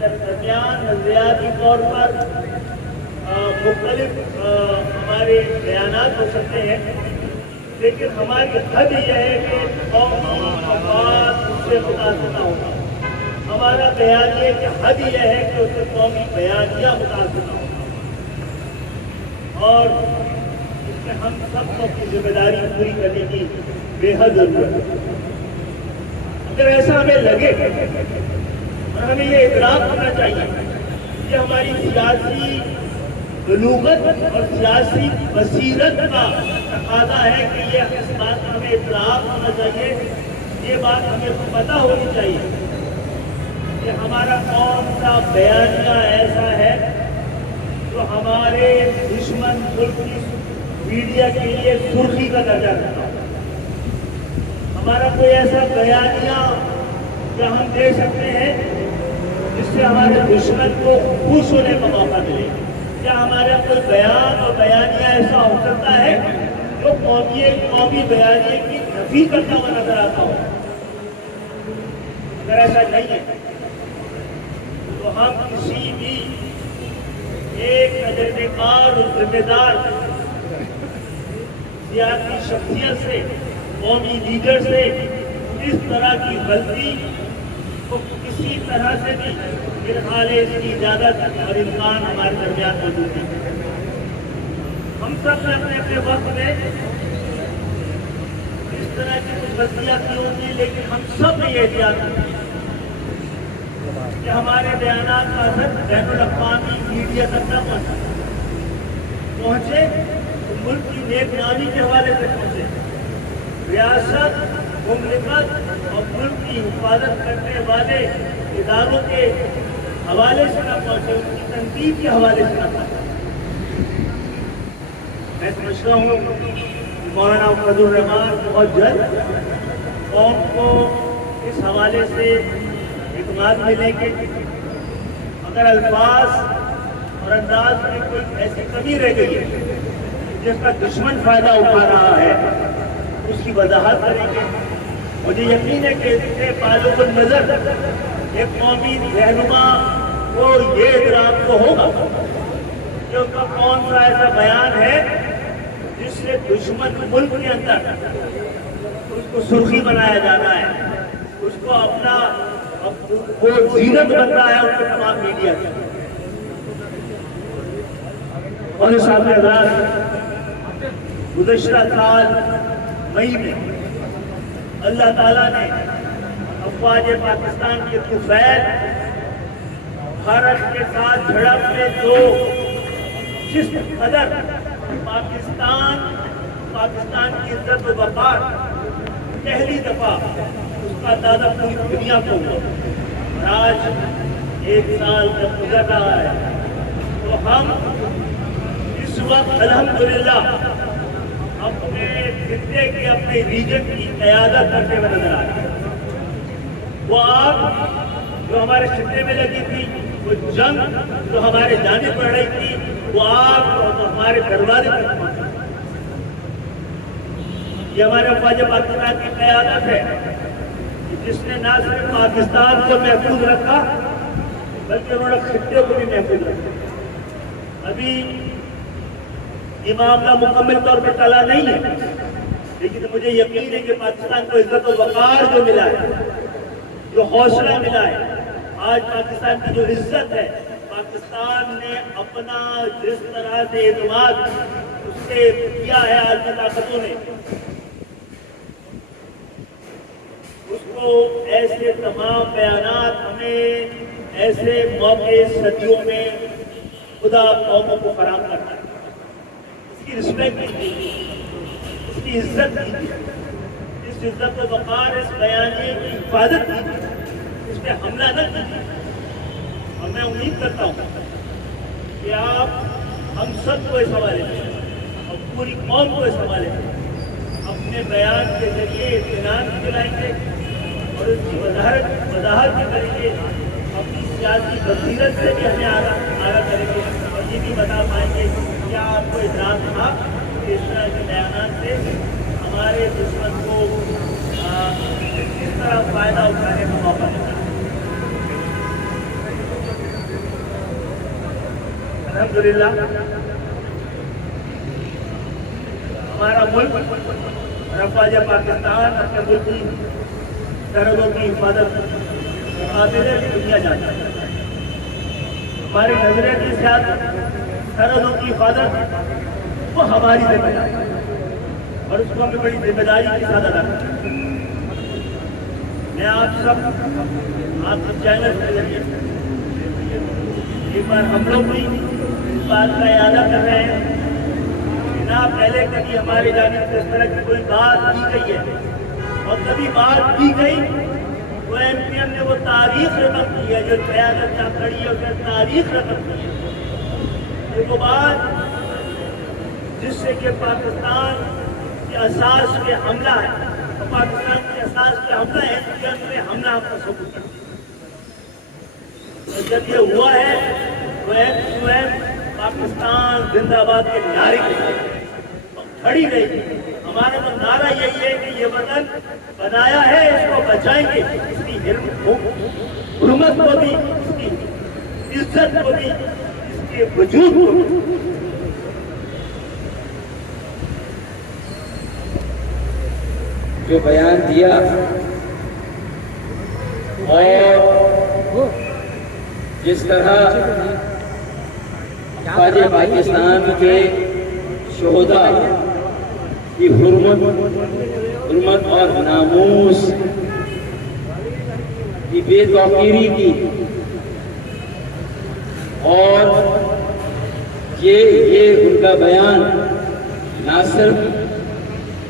درمیان نظریاتی طور پر مختلف ہمارے بیانات ہو سکتے ہیں، لیکن ہماری حد یہ ہے کہ قومی مفاد اس سے متاثر نہ ہوگا۔ ہمارا بیانیے کی حد یہ ہے کہ اس سے قومی بیانیہ متاثر نہ ہوگا، اور اس میں ہم سب کو اپنی ذمہ داری پوری کرنے کی بے حد ضرورت ہے۔ اگر ایسا ہمیں لگے اور ہمیں یہ ادراک کرنا چاہیے کہ ہماری سیاسی بلوغت اور سیاسی بصیرت کا تقاضا ہے کہ یہ اس بات کا ہمیں ادراک ہونا چاہیے، یہ بات ہمیں پتہ ہونی چاہیے کہ ہمارا کون سا بیانیہ ایسا ہے جو ہمارے دشمن ملک کی میڈیا کے لیے سرخی کا درجہ رکھتا ہے۔ ہمارا کوئی ایسا بیانیہ کیا ہم دے سکتے ہیں جس سے ہمارے دشمن کو خوش ہونے کا موقع ملے؟ کیا ہمارا کوئی بیان اور بیانیہ ایسا ہو سکتا ہے جو قومی بیانیے کی نفی کرتا ہوا نظر آتا ہو؟ اگر ایسا نہیں ہے تو ہم کسی بھی ایک تجربے کار اور ذمہ دار سیاسی شخصیت سے، قومی لیڈر سے اس طرح کی غلطی کو کسی طرح سے بھی میرے اس کی اجازت اور امکان ہمارے درمیان موجود ہے۔ ہم سب نے اپنے اپنے وقت میں اس طرح کی کچھ غلطیاں کی ہوتی، لیکن ہم سب نے یہ احتیاط کی کہ ہمارے بیانات کا اثر بین الاقوامی میڈیا تک نہ پہنچے تو ملک کی نیک نامی کے حوالے سے پہنچے، ریاست، مملکت اور ملک کی حفاظت کرنے والے اداروں کے حوالے سے نہ پہنچے، ان کی تنقید کے حوالے سے نہ پہنچے۔ میں سمجھتا ہوں مولانا فضل الرحمان بہت جلد قوم کو اس حوالے سے اعتماد ملے کہ اگر الفاظ اور انداز میں کوئی ایسی کمی رہ گئی ہے جس کا دشمن فائدہ اٹھا رہا ہے، اس کی وضاحت کریں گے۔ مجھے یقین ہے کہ اس سے بالغ النظر ایک قومی رہنما کو یہ ادراک تو ہوگا کہ ان کا کون سا ایسا بیان ہے جس سے دشمن ملک کے اندر اس کو سرخی بنایا جانا ہے، اس کو اپنا وہ زینت بن رہا ہے ان کے تمام میڈیا کی۔ اور صاحب حضرات، گزشتہ سال مئی میں اللہ تعالیٰ نے افواج پاکستان کے طفیل بھارت کے ساتھ جھڑپ میں جو جس قدر پاکستان کی عزت و وقار پہلی دفعہ اس کا اندازہ پوری دنیا کو ہوا، اور آج ایک سال جب گزر رہا ہے تو ہم اس وقت الحمدللہ اپنے خطے کے اپنے ریجن کی قیادت کرتے ہوئے نظر آ رہے ہیں۔ وہ آگ جو ہمارے خطے میں لگی تھی، وہ جنگ جو ہمارے جانب پڑ رہی تھی، وہ آگ جو ہمارے دروازے پر پہنچی۔ یہ ہمارے افواج پاکستان کی قیادت ہے جس نے نہ صرف پاکستان کو محفوظ رکھا بلکہ انہوں نے خطے کو بھی محفوظ رکھا۔ ابھی یہ معاملہ مکمل طور پر ٹلا نہیں ہے، لیکن مجھے یقین ہے کہ پاکستان کو عزت و وقار جو ملا ہے، جو حوصلہ ملا ہے، آج پاکستان کی جو عزت ہے، پاکستان نے اپنا جس طرح سے اعتماد اس سے کیا ہے عالمی طاقتوں نے، اس کو ایسے تمام بیانات ہمیں ایسے موقع صدیوں میں خدا قوموں کو فراہم کرتا ہے۔ اس کی رسپیکٹ کیجیے، اس کی عزت کیجیے، اس عزت و وقار، اس بیانیے کی حفاظت کیجیے، اس پہ حملہ نہ کیجیے۔ اور میں امید کرتا ہوں کہ آپ ہم سب کو اس حوالے سے اور پوری قوم کو اس حوالے سے اپنے بیان کے ذریعے اطمینان دلائیں گے اور اس کی وضاحت بھی کریں گے، اپنی سیاسی بصیرت سے بھی ہمیں آگاہ کریں گے، اور یہ بھی بتا پائیں گے کیا آپ کو ادراک تھا کہ اس طرح کے بیانات سے ہمارے دشمن کو کس طرح فائدہ اٹھانے کا موقع ملتا ہے۔ अल्हम्दुलिल्लाह हमारा मुल्क रफ़ाज पाकिस्तान अपने मुल्क की सरहदों की हिफाजत काबिल दुनिया जाता है। हमारी नजरें की सियासत सरहदों की हिफाजत वो हमारी जिम्मेदारी है और उसको हमें बड़ी जिम्मेदारी के साथ अदा करना है। मैं आप सब आपके चैनल के जरिए एक बार हम लोग भी इस बात का इरादा कर रहे हैं कि ना पहले कभी हमारे जानिब से इस तरह की कोई बात की गई है और कभी बात की गई तो एमपीएम ने वो तारीख रकम की है, जो क़यादत यहाँ खड़ी है उसने तारीख रकम की है। ये वो बात जिससे कि पाकिस्तान के असास पे हमला है, तो पाकिस्तान के असास पे हमला है, एमपीएम ने हमला हमको सबूत कर दिया। तो जब ये हुआ है तो एमक्यूएम पाकिस्तान जिंदाबाद के नारे के साथ खड़ी रही। हमारा तो नारा यही है कि ये वतन बनाया है, इसको बचाएंगे, इसकी हुर्मत को भी, इसकी इज्जत को भी, इसके वजूद को भी। जो बयान दिया और जिस तरह फ़ौज पाकिस्तान के शोहदा की हुर्मत और नामूस की बेतौकीरी की और ये उनका बयान ना सिर्फ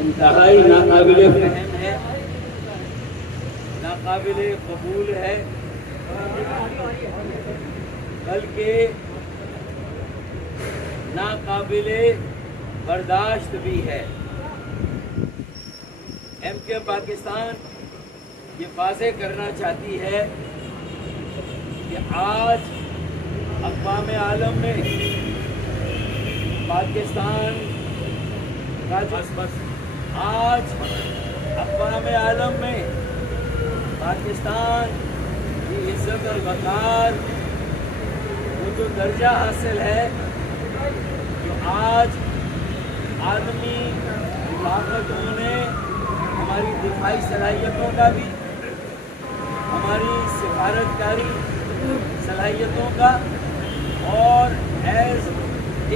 इंतहाई नाकाबिल फहम है, नाकाबिल कबूल है, बल्कि नाकाबिले बर्दाश्त भी है। एमक्यूएम पाकिस्तान ये वाज़ेह करना चाहती है कि आज अक़वाम आलम में पाकिस्तान का आज अक़वाम आलम में पाकिस्तान की इज़्ज़त और वक़ार वो जो दर्जा हासिल है, जो आज आदमी ताकतों ने हमारी दिफाई सलाहियतों का भी, हमारी सिफारतकारी सलाहियतों का और एज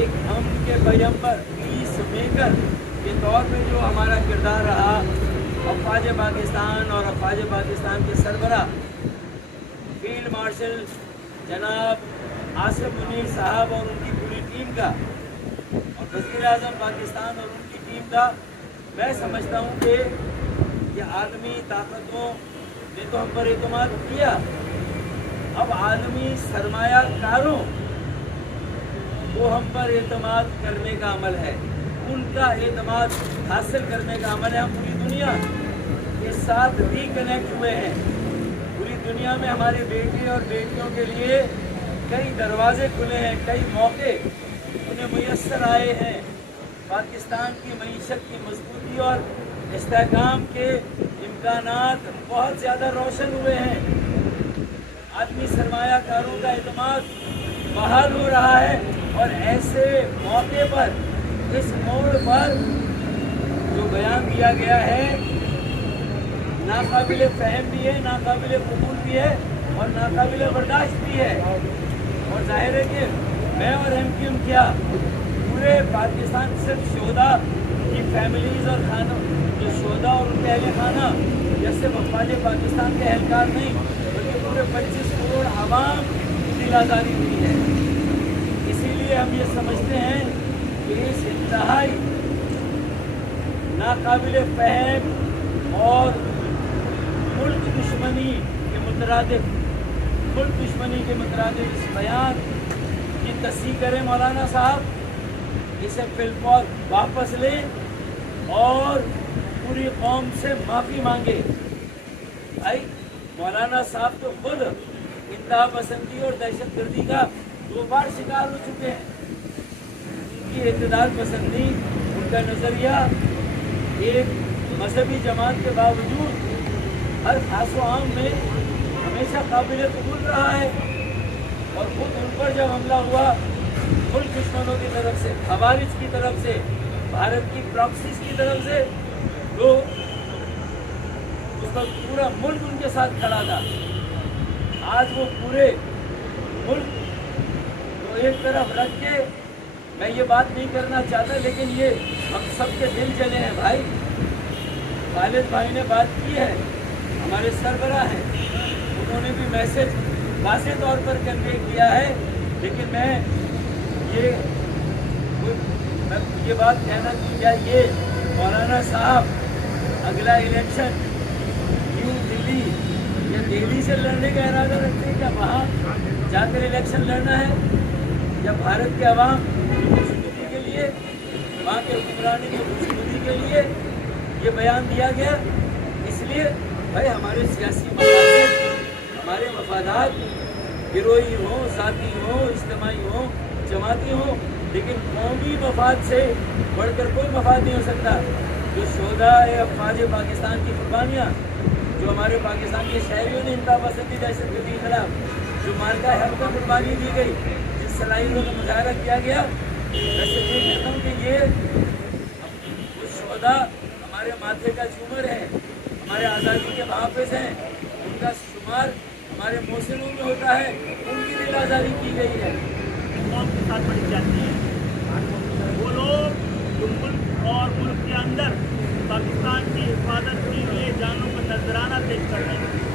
एक हम के पैगंबर पीस मेकर के तौर पे जो हमारा किरदार रहा, अफ़वाज पाकिस्तान और अफ़वाज पाकिस्तान के सरबराह फील्ड मार्शल जनाब आसिफ मुनीर साहब और उनकी पूरी टीम का और वज़ीर-ए-आज़म पाकिस्तान और उनकी टीम का, मैं समझता हूँ कि ये आलमी ताकतों ने तो हम पर एतमाद किया, अब आलमी सरमायाकारों को हम पर एतमाद करने का अमल है, उनका एतमाद हासिल करने का अमल है। हम पूरी दुनिया के साथ भी कनेक्ट हुए हैं, पूरी दुनिया में हमारे बेटे और बेटियों के लिए कई दरवाजे खुले हैं, कई मौके उन्हें मुयस्सर आए हैं। पाकिस्तान की मईशत की मजबूती और इस्तेहकाम के इम्कानात बहुत ज़्यादा रोशन हुए हैं। आदमी सरमायाकारों का एतमाद बहाल हो रहा है और ऐसे मौके पर, इस मोड़ पर जो बयान दिया गया है नाकाबिल फ़हम भी है, नाकाबिल कबूल भी है और नाकाबिल बर्दाश्त भी है। और जाहिर है कि मैं और एमक्यूएम क्या पूरे पाकिस्तान सिर्फ शोहदा की फैमिलीज़ और खाना, जो शोहदा और उनके अहल खाना जैसे अफ़वाज पाकिस्तान के एहलकार नहीं, बल्कि पूरे 25 करोड़ आवाम दिल आज़ादी हुई है। इसीलिए हम ये समझते हैं कि इस इंतहाई नाकाबिल फ़हम और मुल्क दुश्मनी के मुतरादिफ इस बयान की तस्दीक करें मौलाना साहब, इसे फिलफौर वापस लें और पूरी कौम से माफ़ी मांगे। भाई मौलाना साहब तो खुद इंतहा पसंदी और दहशत गर्दी का 2 बार शिकार हो चुके हैं। उनकी इक़्तिदार पसंदी, उनका नज़रिया एक मजहबी जमात के बावजूद हर खास व आम में हमेशा काबिल कबूल रहा है। और खुद उन पर जब हमला हुआ मुल्क दुश्मनों की तरफ से, खवारिज की तरफ से, भारत की प्रॉक्सीज की तरफ से, तो उस वक्त पूरा मुल्क उनके साथ खड़ा था। आज वो पूरे मुल्क को एक तरफ रख के, मैं ये बात नहीं करना चाहता, लेकिन ये हम सबके दिल जले हैं भाई। खालिद भाई ने बात की है, हमारे सरबराह हैं, उन्होंने भी मैसेज वाज़ेह तौर पर कन्वे किया है, लेकिन मैं ये बात कहना कि क्या ये मौलाना साहब अगला इलेक्शन न्यू दिल्ली या दिल्ली से लड़ने का इरादा रखते हैं? क्या वहाँ जाकर इलेक्शन लड़ना है, या भारत के अवाम की खुशनुदी के लिए, वहाँ के हुक्मरानी की खुशनुदी के लिए ये बयान दिया गया? इसलिए भाई हमारे सियासी मकासद, हमारे मफादात गिरोही हों, ज़ाती हों, इज्तिमाई हों, जमाती हों, लेकिन कौमी मफाद से बढ़कर कोई मफाद नहीं हो सकता। जो शोहदाए अफवाज पाकिस्तान की कुर्बानियाँ, जो हमारे पाकिस्तान के शहरियों ने इंतहा पसंदी दहशतगर्दी के खिलाफ जो मार्का हक पर कुर्बानी दी गई, जिस सलाहियतों का मुजाहरा किया गया, वैसे ये कहता हूँ कि ये वो शोहदा हमारे माथे का झूमर है, हमारे आज़ादी के मुहाफ़िज़ हैं, उनका शुमार हमारे मोहसिनों में होता है, उनकी दिल आज़ादी की गई है। कौम के साथ बड़ी जाती है वो लोग जो मुल्क और मुल्क के अंदर पाकिस्तान की हिफाजत के लिए जानों का नजराना पेश कर रहे हैं।